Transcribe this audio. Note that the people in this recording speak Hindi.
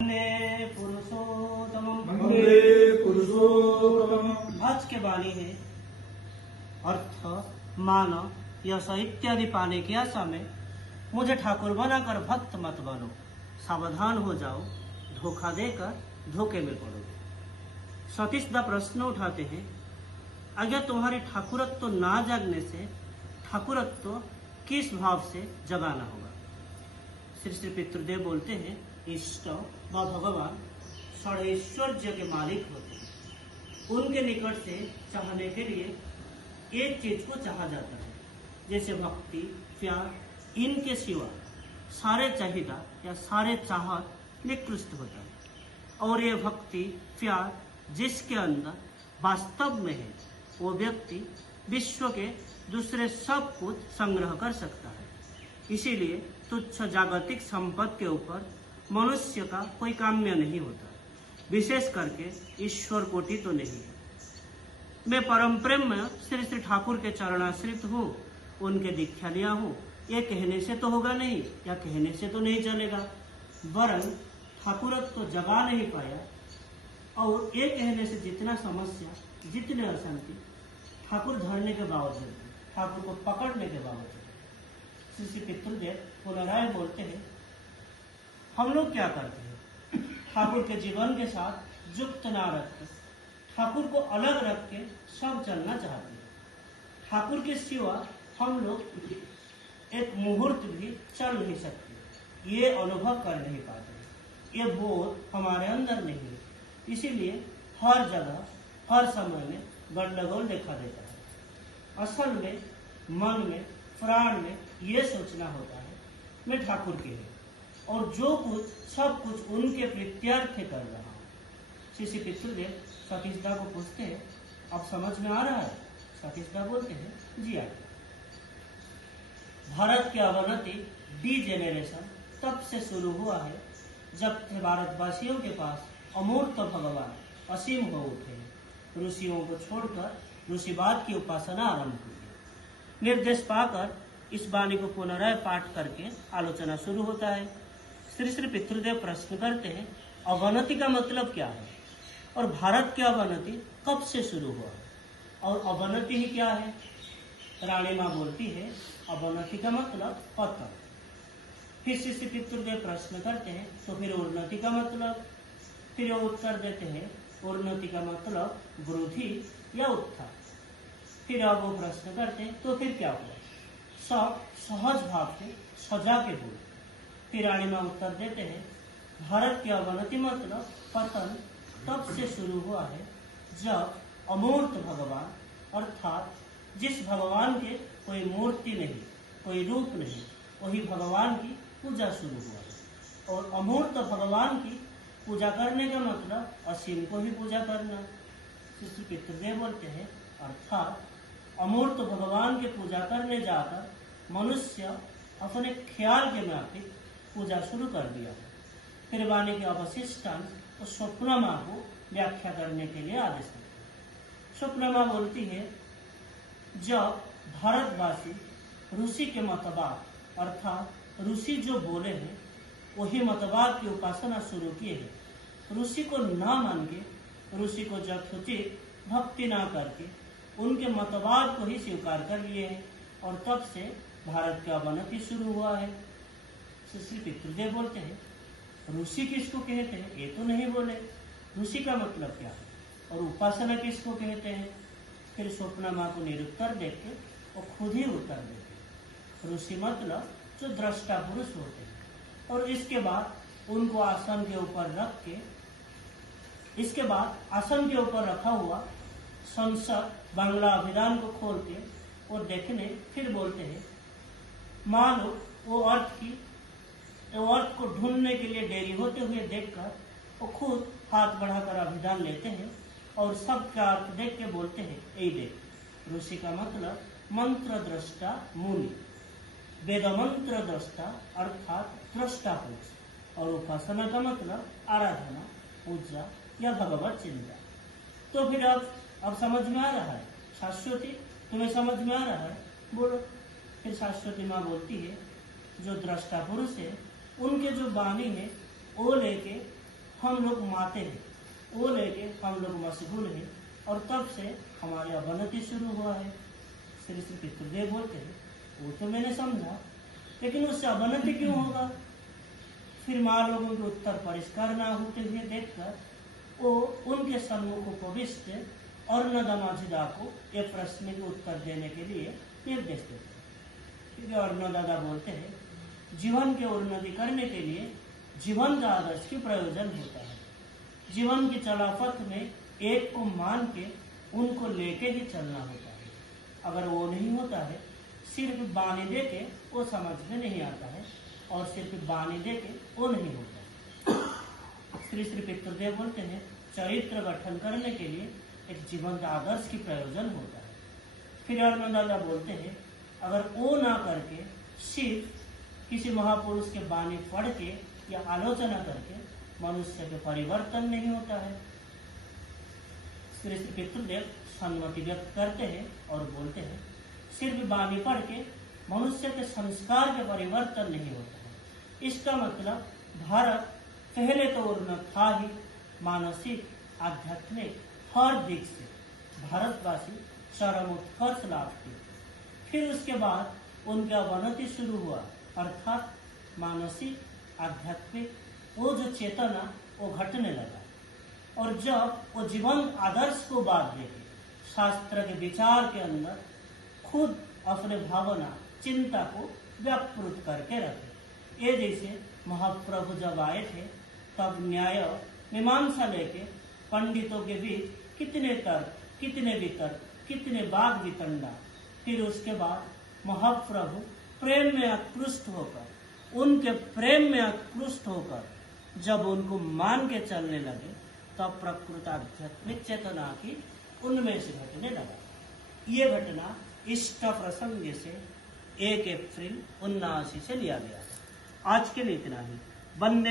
वंदे पुरुषोत्तमम्। भज के वाणी है अर्थ, मान, यश इत्यादि पाने की आशा में मुझे ठाकुर बनाकर भक्त मत बनो। सावधान हो जाओ, धोखा देकर धोखे में पड़ोगे। सतीशदा प्रश्न उठाते हैं, अगर तुम्हारे ठाकुरत्व ना जागने से ठाकुरत्व किस भाव से जगाना होगा? श्री श्री पितृदेव बोलते हैं, इष्ट व भगवान षडैश्वर्य के मालिक होते हैं। उनके निकट से चाहने के लिए एक चीज को चाहा जाता है, जैसे भक्ति, प्यार। इनके सिवा सारे चाहिदा या सारे चाहत निकृष्ट होता है। और ये भक्ति, प्यार जिसके अंदर वास्तव में है, वो व्यक्ति विश्व के दूसरे सब कुछ संग्रह कर सकता है। इसीलिए तुच्छ जागतिक संपत्ति के ऊपर मनुष्य का कोई काम्य नहीं होता, विशेष करके ईश्वर कोटि तो नहीं। मैं परम प्रेम में श्री श्री ठाकुर के चरणाश्रित हूँ, उनके दीक्षा लिया हूँ। ये कहने से तो होगा नहीं, या कहने से तो नहीं चलेगा, वरन ठाकुरत्व तो जगा नहीं पाया। और ये कहने से जितना समस्या, जितने अशांति, ठाकुर धरने के बावजूद, ठाकुर को पकड़ने के बावजूद, श्री श्री पितृदेव पुनराय बोलते हैं, हम लोग क्या करते हैं? ठाकुर के जीवन के साथ युक्त ना रखते, ठाकुर को अलग रख के सब चलना चाहते हैं। ठाकुर के सिवा हम लोग एक मुहूर्त भी चल नहीं सकते, ये अनुभव कर नहीं पाते, ये बोध हमारे अंदर नहीं है। इसीलिए हर जगह हर समय में गंडगोल देखा देता है। असल में मन में, प्राण में ये सोचना होता है, मैं ठाकुर के है और जो कुछ सब कुछ उनके प्रीत्यार्थ कर रहा हूँ। श्री पितृदेव सतीशदा को पूछते हैं, अब समझ में आ रहा है? सतीशदा बोलते हैं, जी आगे। भारत की अवनति डीजेनरेशन तब से शुरू हुआ है जब भारतवासियों के पास अमूर्त भगवान असीम हो उठे, ऋषियों को छोड़कर ऋषिवाद की उपासना आरंभ हुई। निर्देश पाकर इस वाणी को पुनराय पाठ करके आलोचना शुरू होता है। श्री श्री पितृदेव प्रश्न करते हैं, अवनति का मतलब क्या है और भारत की अवनति कब से शुरू हुआ और अवनति ही क्या है? रानी माँ बोलती है, अवनति का मतलब पतन। फिर श्री श्री पितृदेव प्रश्न करते हैं, तो फिर उन्नति का मतलब? फिर वो उत्तर देते हैं, उन्नति का मतलब वृद्धि या उत्थान। फिर अब वो प्रश्न करते हैं, तो फिर क्या हुआ? सब सहज भाव से सजा के हुए। फिर रानी माँ उत्तर देते हैं, भारत की अवनति मतलब पतन तब से शुरू हुआ है जब अमूर्त भगवान, अर्थात जिस भगवान के कोई मूर्ति नहीं, कोई रूप नहीं, वही भगवान की पूजा शुरू हुआ है। और अमूर्त भगवान की पूजा करने का मतलब असीम को ही पूजा करना। श्री पितृदेव बोलते हैं, अर्थात अमूर्त भगवान की पूजा करने जाकर मनुष्य अपने ख्याल के मुताबिक पूजा शुरू कर दिया। फिर वाणी के अवशिष्टांश तो स्वप्नमा को व्याख्या करने के लिए आदेश देते हैं। स्वप्नमा बोलती है, जब भारतवासी ऋषि के मतवाद, अर्थात ऋषि जो बोले हैं वही मतवाद की उपासना शुरू किए हैं। ऋषि को ना मान के, ऋषि को यथोचित भक्ति ना करके उनके मतवाद को ही स्वीकार कर लिए हैं और तब से भारत का अवनति शुरू हुआ है। श्री पितृदेव बोलते हैं, ऋषि किसको कहते हैं? ये तो नहीं बोले। ऋषि का मतलब क्या है और उपासना किसको कहते हैं? फिर स्वप्ना माँ को निरुत्तर देके वो खुद ही उत्तर देते हैं। ऋषि मतलब जो दृष्टा पुरुष होते हैं। और इसके बाद उनको आसन के ऊपर रख के, इसके बाद आसन के ऊपर रखा हुआ संसद बांग्ला अभिधान को खोल के और देखने, फिर बोलते हैं, मानो वो अर्थ को ढूंढने के लिए देरी होते हुए देखकर वो खुद हाथ बढ़ाकर अभिधान लेते हैं और सबका अर्थ देख के बोलते हैं, यही देख। ऋषि का मतलब मंत्र दृष्टा मुनि, वेद मंत्र दृष्टा अर्थात दृष्टा पुरुष, और उपासना का मतलब आराधना, पूजा या भगवत चिंता। तो फिर अब समझ में आ रहा है? शाश्वती, तुम्हें समझ में आ रहा है? बोलो। फिर शाश्वती माँ बोलती है, जो दृष्टा पुरुष है उनके जो बानी है वो लेके हम लोग माते हैं, वो लेके हम लोग मशगूल हैं, और तब से हमारे अवनति शुरू हुआ है। श्री श्री पितृदेव बोलते हैं वो तो मैंने समझा, लेकिन उससे अवनति क्यों होगा? फिर माँ लोगों के उत्तर परिष्कार ना होते हुए देखकर वो उनके सम्मुख उपविष्ट अर्णदामाजिदा को ये प्रश्न के उत्तर देने के लिए निर्देश देते हैं। क्योंकि अर्णदादा बोलते हैं जीवन के उन्नति करने के लिए जीवन का आदर्श की प्रयोजन होता है। जीवन की चलापथ में एक को मान के उनको लेके ही चलना होता है। अगर वो नहीं होता है, सिर्फ बानी दे के वो समझ में नहीं आता है, और सिर्फ बानी दे के वो नहीं होता। श्री श्री पितृदेव बोलते हैं चरित्र गठन करने के लिए एक जीवंत आदर्श की प्रयोजन होता है। फिर अर्णदादा बोलते हैं अगर वो ना करके सिर्फ किसी महापुरुष के बानी पढ़ के या आलोचना करके मनुष्य के परिवर्तन नहीं होता है। श्री श्री पितृदेव सम्मति व्यक्त करते हैं और बोलते हैं सिर्फ बानी पढ़ के मनुष्य के संस्कार के परिवर्तन नहीं होता है। इसका मतलब भारत पहले तो उन्नत था ही, मानसिक आध्यात्मिक हर दिक से भारतवासी चरम उत्कर्ष लाभ किए। फिर उसके बाद उनका अवनति शुरू हुआ, अर्थात मानसिक आध्यात्मिक वो जो चेतना वो घटने लगा। और जब वो जीवन आदर्श को बात देखे, शास्त्र के विचार के अंदर खुद अपने भावना चिंता को व्यापृत करके रखे। ये जैसे महाप्रभु जब आए थे तब न्याय मीमांसा लेके पंडितों के बीच कितने तर्क, कितने वितर्क, कितने वाद वितंडा। फिर उसके बाद महाप्रभु प्रेम में आकृष्ट होकर, उनके प्रेम में आकृष्ट होकर जब उनको मान के चलने लगे तब प्रकृत आध्यात्मिक चेतना की उनमें से घटने लगा। ये घटना इष्ट प्रसंग से 1 अप्रैल 1979 से लिया गया। आज के लिए इतना ही। वंदे